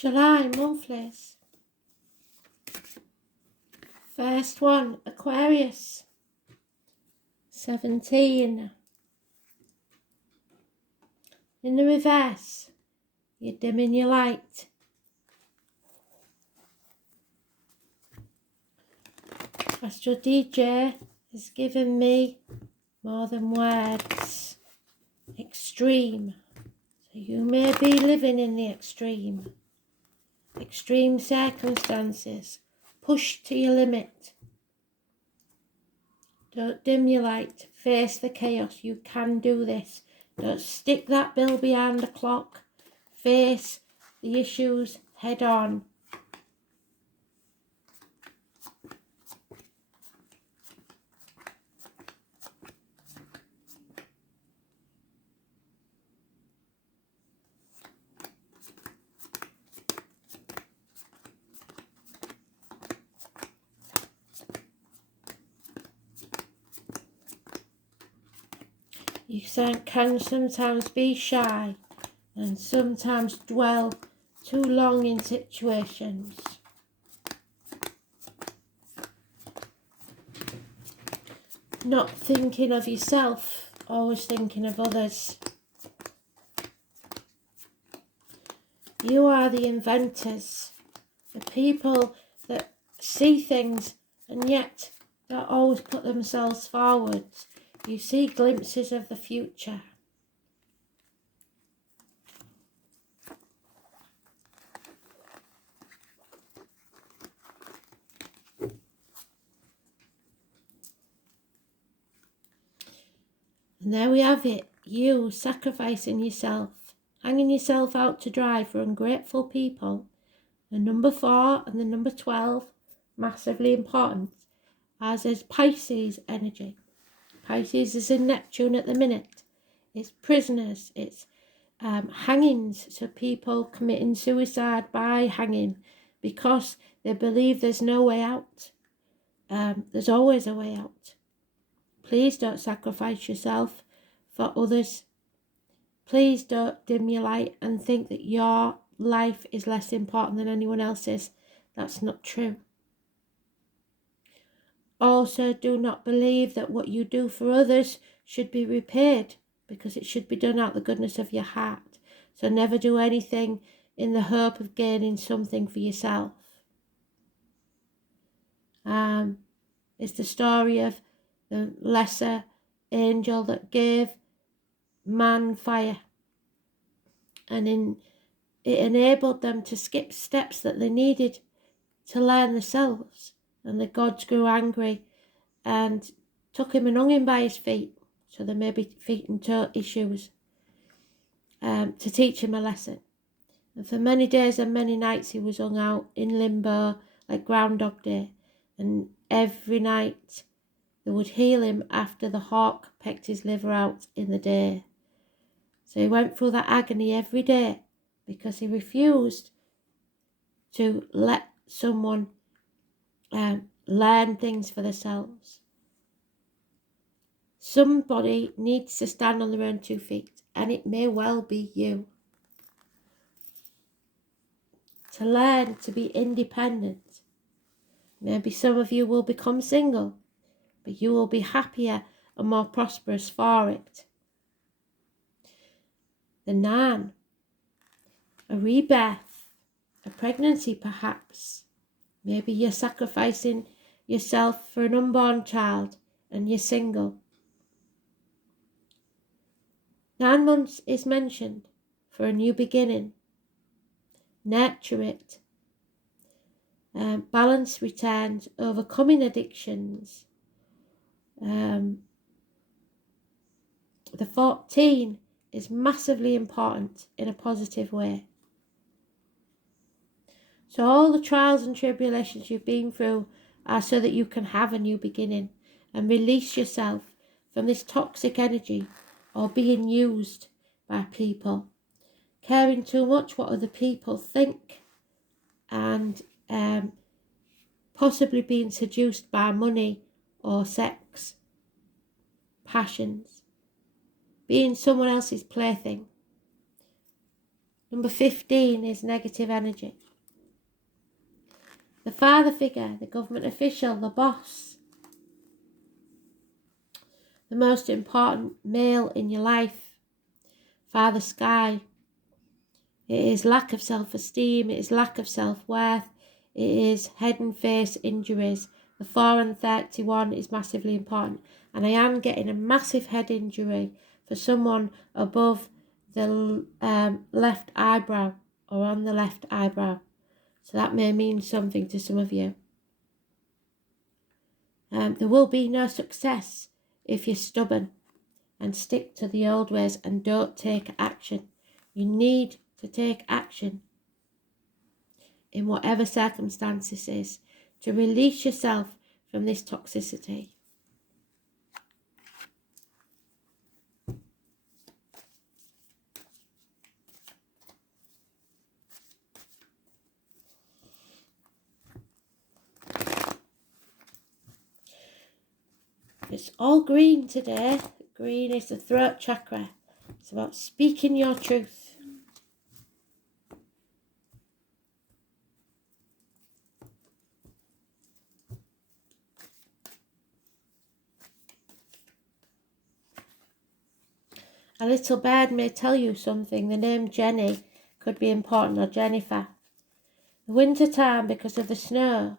July monthlies. First one, Aquarius. 17. In the reverse, you're dimming your light. Astro DJ has given me more than words. Extreme. So you may be living in the extreme. Extreme circumstances. Push to your limit. Don't dim your light. Face the chaos. You can do this. Don't stick that bill behind the clock. Face the issues head on. You can sometimes be shy and sometimes dwell too long in situations. Not thinking of yourself, always thinking of others. You are the inventors, the people that see things and yet don't always put themselves forward. You see glimpses of the future. And there we have it, you sacrificing yourself, hanging yourself out to dry for ungrateful people. The number 4 and the number 12, massively important, as is Pisces energy. Pisces is in Neptune at the minute. It's prisoners, it's hangings, so people committing suicide by hanging because they believe there's no way out. There's always a way out. Please don't sacrifice yourself for others. Please don't dim your light and think that your life is less important than anyone else's. That's not true. Also, do not believe that what you do for others should be repaid, because it should be done out of the goodness of your heart. So never do anything in the hope of gaining something for yourself. It's the story of the lesser angel that gave man fire, and it enabled them to skip steps that they needed to learn themselves. And the gods grew angry and took him and hung him by his feet. So there may be feet and toe issues, to teach him a lesson. And for many days and many nights he was hung out in limbo like Groundhog Day. And every night they would heal him after the hawk pecked his liver out in the day. So he went through that agony every day because he refused to let someone learn things for themselves. Somebody needs to stand on their own 2 feet, and it may well be you. To learn to be independent. Maybe some of you will become single, but you will be happier and more prosperous for it. The 9, a rebirth, a pregnancy perhaps. Maybe you're sacrificing yourself for an unborn child and you're single. 9 months is mentioned for a new beginning. Nurture it. Balance returns, overcoming addictions. The 14 is massively important in a positive way. So all the trials and tribulations you've been through are so that you can have a new beginning and release yourself from this toxic energy or being used by people, caring too much what other people think, and possibly being seduced by money or sex, passions, being someone else's plaything. Number 15 is negative energy. The father figure, the government official, the boss, the most important male in your life, Father Sky. It is lack of self-esteem, it is lack of self-worth, it is head and face injuries. The 4 and 31 is massively important. And I am getting a massive head injury for someone above the left eyebrow or on the left eyebrow. So that may mean something to some of you. There will be no success if you're stubborn and stick to the old ways and don't take action. You need to take action in whatever circumstances is to release yourself from this toxicity. It's all green today. Green is the throat chakra. It's about speaking your truth. A little bird may tell you something. The name Jenny could be important, or Jennifer. The winter time because of the snow.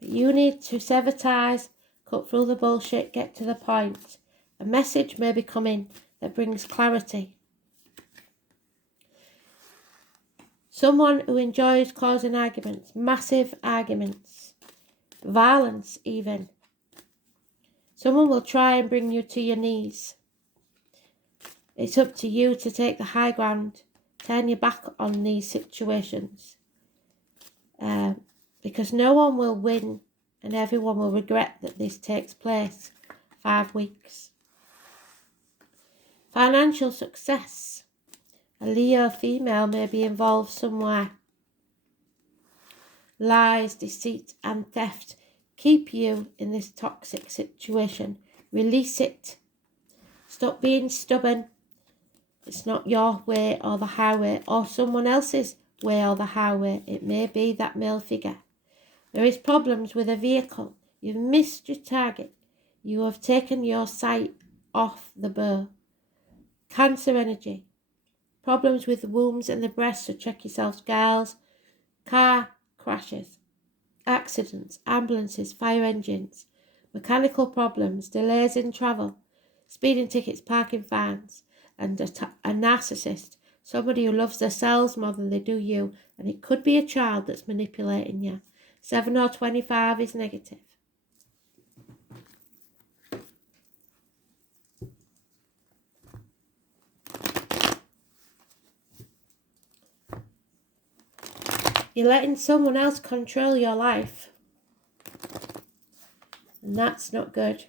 But you need to sever ties, cut through the bullshit, get to the point. A message may be coming that brings clarity. Someone who enjoys causing arguments, massive arguments, violence even. Someone will try and bring you to your knees. It's up to you to take the high ground, turn your back on these situations. Because no one will win and everyone will regret that this takes place. 5 weeks. Financial success. A Leo female may be involved somewhere. Lies, deceit and theft keep you in this toxic situation. Release it. Stop being stubborn. It's not your way or the highway or someone else's way or the highway. It may be that male figure. There is problems with a vehicle. You've missed your target. You have taken your sight off the bow. Cancer energy. Problems with the wombs and the breasts, so check yourselves, girls. Car crashes. Accidents, ambulances, fire engines. Mechanical problems, delays in travel. Speeding tickets, parking fines. And a narcissist. Somebody who loves themselves more than they do you. And it could be a child that's manipulating you. 7 or 25 is negative. You're letting someone else control your life. And that's not good.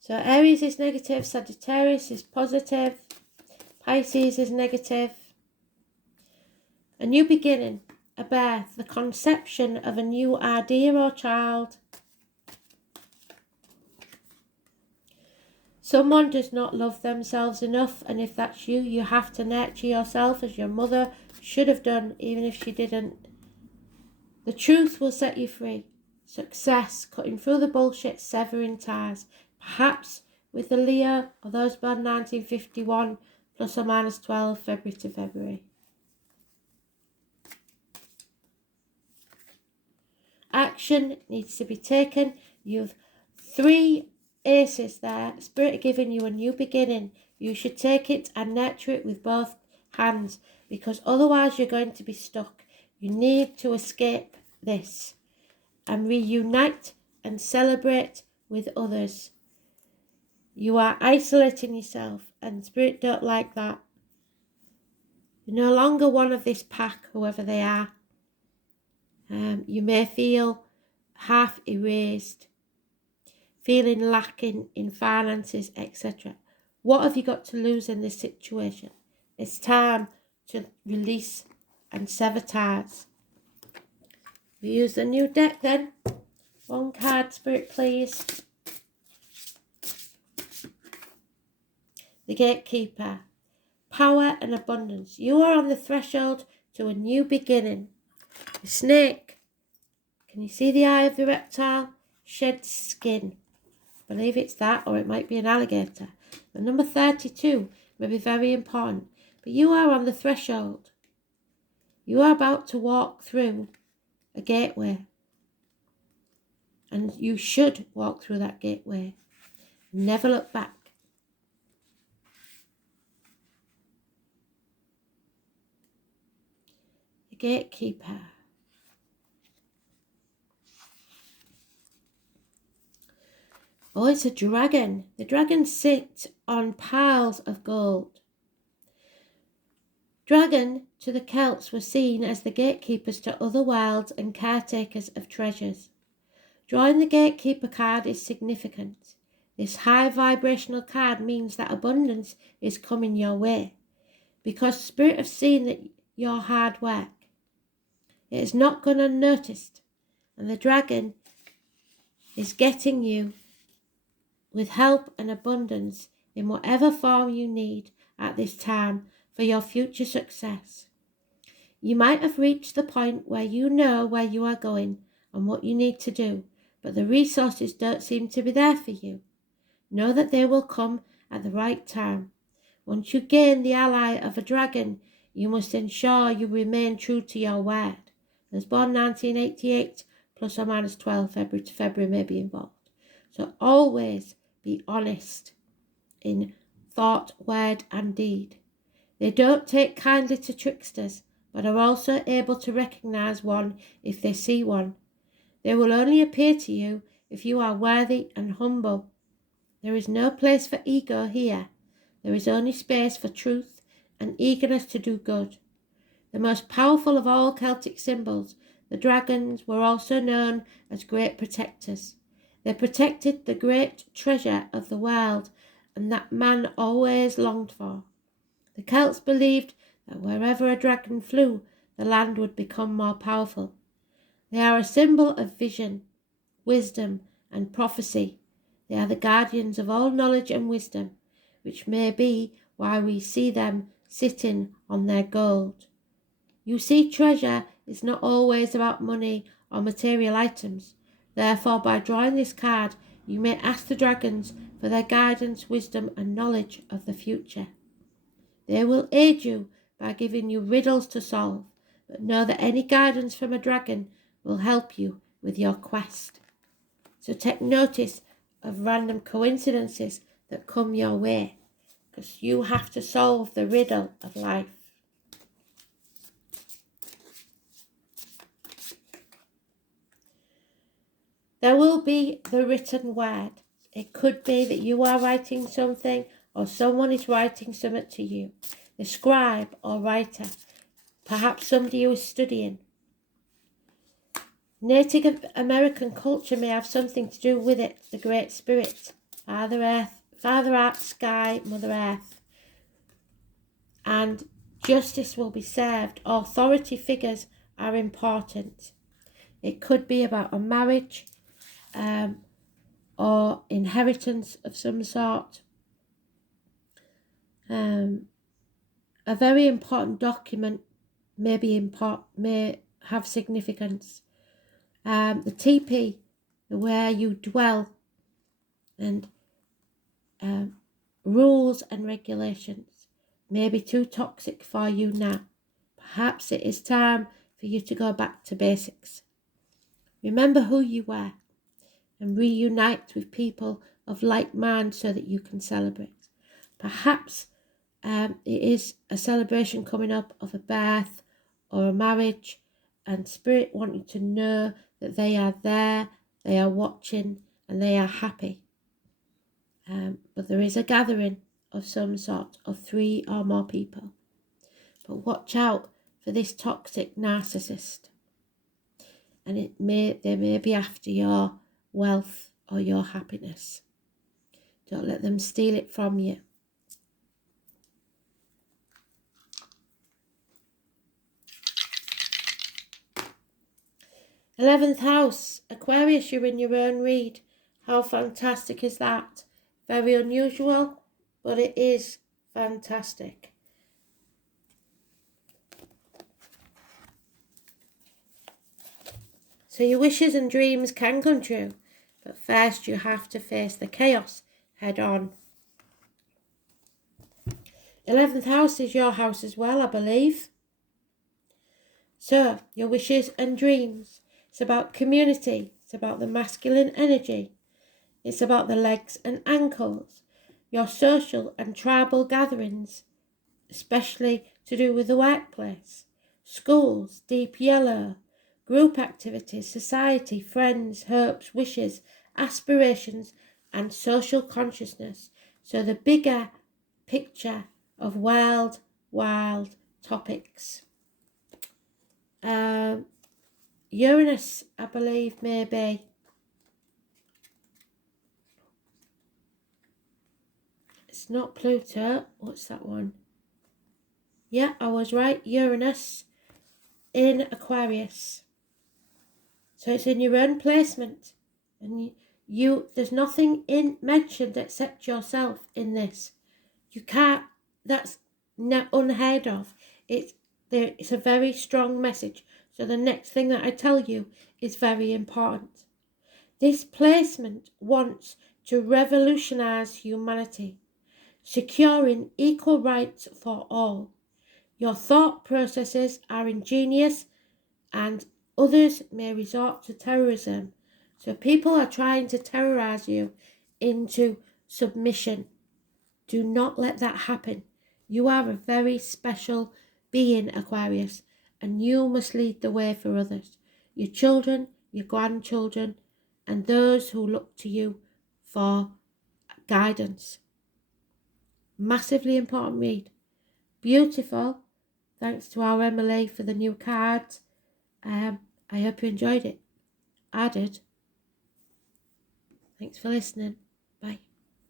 So Aries is negative, Sagittarius is positive, Pisces is negative. A new beginning, a birth, the conception of a new idea or child. Someone does not love themselves enough, and if that's you, you have to nurture yourself as your mother should have done, even if she didn't. The truth will set you free. Success, cutting through the bullshit, severing ties. Perhaps with the Leo or those born 1951, plus or minus 12, February to February. Action needs to be taken. You've 3 aces there. Spirit giving you a new beginning. You should take it and nurture it with both hands, because otherwise you're going to be stuck. You need to escape this and reunite and celebrate with others. You are isolating yourself, and Spirit don't like that. You're no longer one of this pack, whoever they are. You may feel half erased, feeling lacking in finances, etc. What have you got to lose in this situation? It's time to release and sever ties. We use the new deck then. 1 card, Spirit, please. the gatekeeper. Power and abundance. You are on the threshold to a new beginning. The snake. Can you see the eye of the reptile? Sheds skin. I believe it's that, or it might be an alligator. But number 32 may be very important. But you are on the threshold. You are about to walk through a gateway. And you should walk through that gateway. Never look back. The gatekeeper. Oh, it's a dragon. The dragons sit on piles of gold. Dragon to the Celts were seen as the gatekeepers to other worlds and caretakers of treasures. Drawing the gatekeeper card is significant. This high vibrational card means that abundance is coming your way, because Spirit have seen that your hard work. It has not gone unnoticed, and the dragon is getting you with help and abundance in whatever form you need at this time for your future success. You might have reached the point where you know where you are going and what you need to do, but the resources don't seem to be there for you. Know that they will come at the right time. Once you gain the ally of a dragon, you must ensure you remain true to your word. I was born 1988, plus or minus 12 February to February may be involved. So always be honest in thought, word and deed. They don't take kindly to tricksters, but are also able to recognize one if they see one. They will only appear to you if you are worthy and humble. There is no place for ego here. There is only space for truth and eagerness to do good. The most powerful of all Celtic symbols, the dragons were also known as great protectors. They protected the great treasure of the world and that man always longed for. The Celts believed that wherever a dragon flew, the land would become more powerful. They are a symbol of vision, wisdom, and prophecy. They are the guardians of all knowledge and wisdom, which may be why we see them sitting on their gold. You see, treasure is not always about money or material items. Therefore, by drawing this card, you may ask the dragons for their guidance, wisdom, and knowledge of the future. They will aid you by giving you riddles to solve, but know that any guidance from a dragon will help you with your quest. So take notice of random coincidences that come your way, because you have to solve the riddle of life. There will be the written word. It could be that you are writing something or someone is writing something to you. The scribe or writer, perhaps somebody who is studying. Native American culture may have something to do with it. The Great Spirit, Father Earth, Father Earth, Sky, Mother Earth. And justice will be served. Authority figures are important. It could be about a marriage, or inheritance of some sort. A very important document may have significance. The teepee, where you dwell, and rules and regulations may be too toxic for you now. Perhaps it is time for you to go back to basics. Remember who you were and reunite with people of like mind so that you can celebrate. Perhaps it is a celebration coming up of a birth or a marriage, and Spirit want you to know that they are there, they are watching, and they are happy. But there is a gathering of some sort of 3 or more people. But watch out for this toxic narcissist. And they may be after your wealth or your happiness. Don't let them steal it from you. '11th house, Aquarius, you're in your own read. How fantastic is that? Very unusual, but it is fantastic. So your wishes and dreams can come true, but first you have to face the chaos head on. 11th house is your house as well, I believe. So, your wishes and dreams. It's about community. It's about the masculine energy. It's about the legs and ankles. Your social and tribal gatherings, especially to do with the workplace. Schools, deep yellow. Group activities, society, friends, hopes, wishes, aspirations, and social consciousness. So the bigger picture of wild topics. Uranus, I believe, maybe. It's not Pluto. What's that one? Yeah, I was right. Uranus in Aquarius. So it's in your own placement. And there's nothing mentioned except yourself in this. You can't, that's unheard of. It's a very strong message. So the next thing that I tell you is very important. This placement wants to revolutionize humanity, securing equal rights for all. Your thought processes are ingenious and others may resort to terrorism. So people are trying to terrorize you into submission. Do not let that happen. You are a very special being, Aquarius, and you must lead the way for others. Your children, your grandchildren, and those who look to you for guidance. Massively important read. Beautiful. Thanks to our Emily for the new cards. I hope you enjoyed it. I did. Thanks for listening.